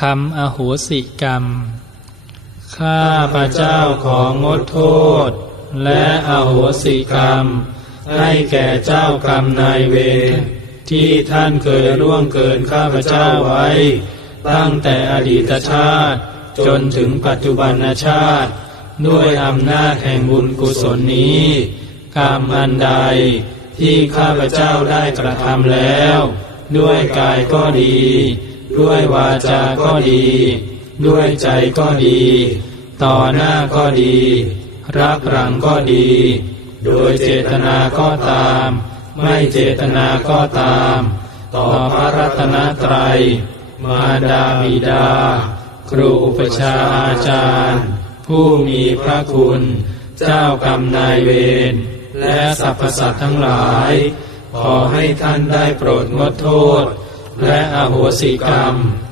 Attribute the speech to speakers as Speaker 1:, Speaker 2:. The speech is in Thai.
Speaker 1: คำอโหสิกรรม ข้าพระเจ้าของงดโทษ และอโหสิกรรม ให้แก่เจ้ากรรมนายเวรที่ท่านเคยร่วงเกินข้าพระเจ้าไว้ ตั้งแต่อดีตชาติ จนถึงปัจจุบันชาติ ด้วยอำนาจแห่งบุญกุศลนี้ กรรมอันใดที่ข้าพระเจ้าได้กระทำแล้ว ด้วยกายก็ดี ด้วยวาจาก็ดี ด้วยใจก็ดี ต่อหน้าก็ดี รักหลังก็ดี โดยเจตนาก็ตาม ไม่เจตนาก็ตาม ต่อพระรัตนตรัย มาดาบิดา ครูอุปชาอาจารย์ ผู้มีพระคุณ เจ้ากรรมนายเวรและสรรพสัตว์ทั้งหลาย ขอให้ท่านได้โปรดงดโทษ และอโหสิกรรม